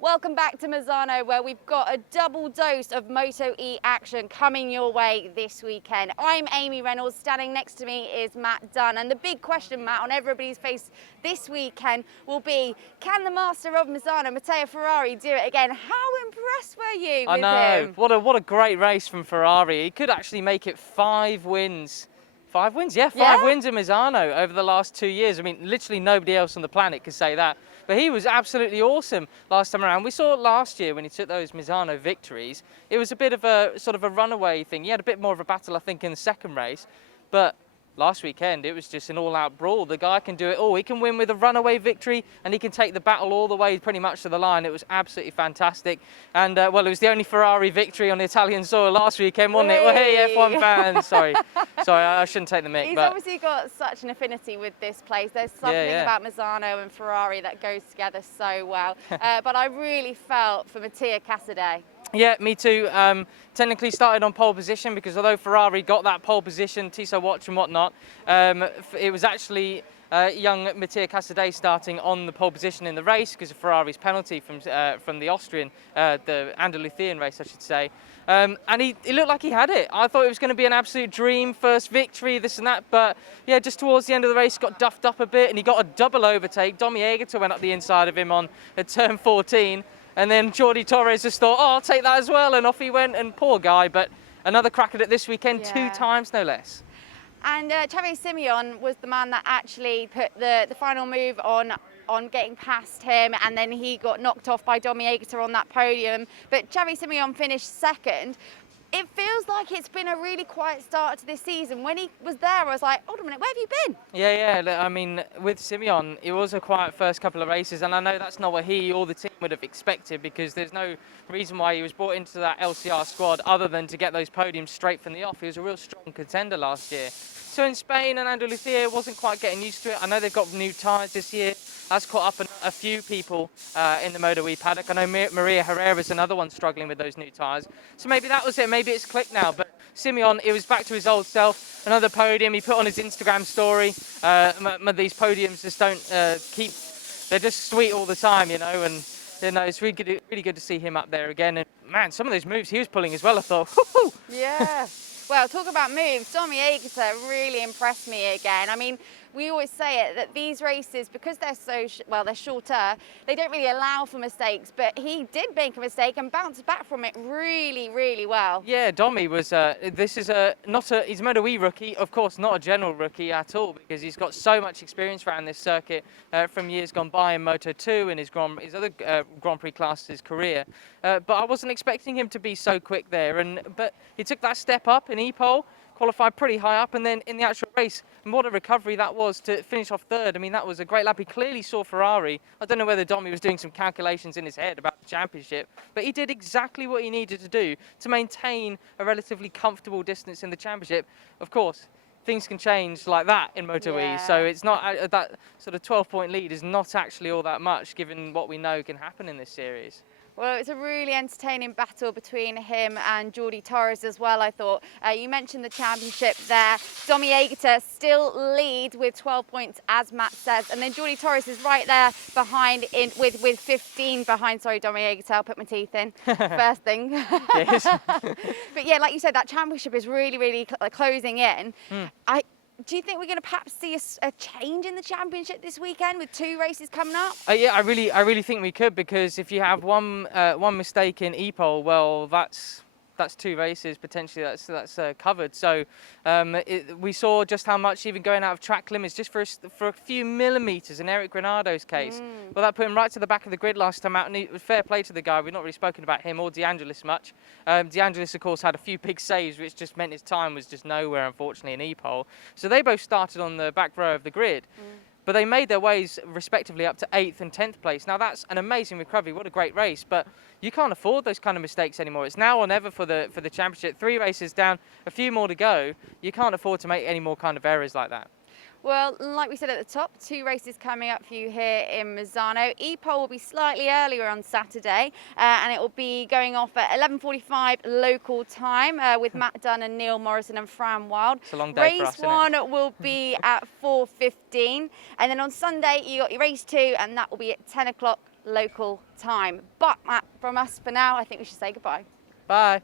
Welcome back to Misano, where we've got a double dose of Moto E action coming your way this weekend. I'm Amy Reynolds, standing next to me is Matt Dunn, and the big question, Matt, on everybody's face this weekend will be, can the master of Misano, Matteo Ferrari, do it again? How impressed were you with him? What a great race from Ferrari. He could actually make it 5 wins. 5 wins? Yeah, 5 wins in Misano over the last 2 years. I mean, literally nobody else on the planet could say that. But he was absolutely awesome last time around. We saw it last year when he took those Misano victories. It was a bit of a sort of a runaway thing. He had a bit more of a battle, I think, in the second race. But last weekend, it was just an all-out brawl. The guy can do it all. He can win with a runaway victory, and he can take the battle all the way pretty much to the line. It was absolutely fantastic. And, well, it was the only Ferrari victory on the Italian soil last weekend, wasn't it? Well, hey, F1 fans. Sorry, I shouldn't take the mick. He's obviously got such an affinity with this place. There's something about Misano and Ferrari that goes together so well. But I really felt for Mattia Casadei. Yeah, me too. Technically started on pole position because although Ferrari got that pole position, Tissot watch and whatnot, it was actually young Mattia Casadei starting on the pole position in the race because of Ferrari's penalty from the Austrian, the Andalusian race, I should say. And he looked like he had it. I thought it was going to be an absolute dream, first victory, this and that. But yeah, just towards the end of the race, got duffed up a bit and he got a double overtake. Domi Aegerter went up the inside of him at turn 14. And then Jordi Torres just thought, oh, I'll take that as well. And off he went. And poor guy, but another crack at it this weekend, 2 times, no less. And Xavier Simeon was the man that actually put the final move on getting past him, and then he got knocked off by Domi Aegerter on that podium. But Xavier Simeon finished second. It feels like it's been a really quiet start to this season. When he was there, I was like, hold on a minute, where have you been? Yeah. I mean, with Simeon, it was a quiet first couple of races, and I know that's not what he or the team would have expected because there's no reason why he was brought into that LCR squad other than to get those podiums straight from the off. He was a real strong contender last year. So in Spain and Andalusia, wasn't quite getting used to it. I know they've got new tyres this year. That's caught up a few people in the Moto E paddock. I know Maria Herrera is another one struggling with those new tyres. So maybe that was it. Maybe it's clicked now. But Simeon, it was back to his old self. Another podium. He put on his Instagram story. These podiums just don't keep. They're just sweet all the time, you know. And you know, it's really good to see him up there again. And man, some of those moves he was pulling as well. I thought, whoo-hoo. Yeah. Well, talk about moves. Domi Aegerter really impressed me again. I mean, we always say it, that these races, because they're they're shorter, they don't really allow for mistakes, but he did make a mistake and bounced back from it really, really well. Yeah, Domi was, he's a Moto E rookie, of course, not a general rookie at all, because he's got so much experience around this circuit from years gone by in Moto 2 and his other Grand Prix classes career. But I wasn't expecting him to be so quick there, but he took that step up in E-pole, qualified pretty high up, and then in the actual race, and what a recovery that was to finish off third. I mean, that was a great lap. He clearly saw Ferrari. I don't know whether Domi was doing some calculations in his head about the championship, but he did exactly what he needed to do to maintain a relatively comfortable distance in the championship. Of course, things can change like that in Moto E, so it's not that sort of 12-point lead is not actually all that much given what we know can happen in this series. Well, it's a really entertaining battle between him and Jordi Torres as well, I thought. You mentioned the championship there. Domi Aegerter still leads with 12 points, as Matt says. And then Jordi Torres is right there behind with 15 behind. Sorry, Domi Aegerter, I'll put my teeth in. First thing. Yes. But yeah, like you said, that championship is really, really closing in. Do you think we're going to perhaps see a change in the championship this weekend with 2 races coming up? Yeah, I really think we could, because if you have one mistake in E-pole, well, that's 2 races potentially that's covered. So we saw just how much even going out of track limits just for a few millimeters in Eric Granado's case. Well, that put him right to the back of the grid last time out, and it was fair play to the guy. We've not really spoken about him or De Angelis much. De Angelis, of course, had a few big saves, which just meant his time was just nowhere, unfortunately, in E-pole. So they both started on the back row of the grid. But they made their ways respectively up to 8th and 10th place. Now that's an amazing recovery, what a great race, but you can't afford those kind of mistakes anymore. It's now or never for the championship. 3 races down, a few more to go. You can't afford to make any more kind of errors like that. Well, like we said at the top, 2 races coming up for you here in Misano. E-pole will be slightly earlier on Saturday, and it will be going off at 11:45 local time with Matt Dunn and Neil Morrison and Fran Wild. It's a long day for us, Race 1 will be at 4:15, and then on Sunday you got your race 2, and that will be at 10 o'clock local time. But Matt, from us for now, I think we should say goodbye. Bye.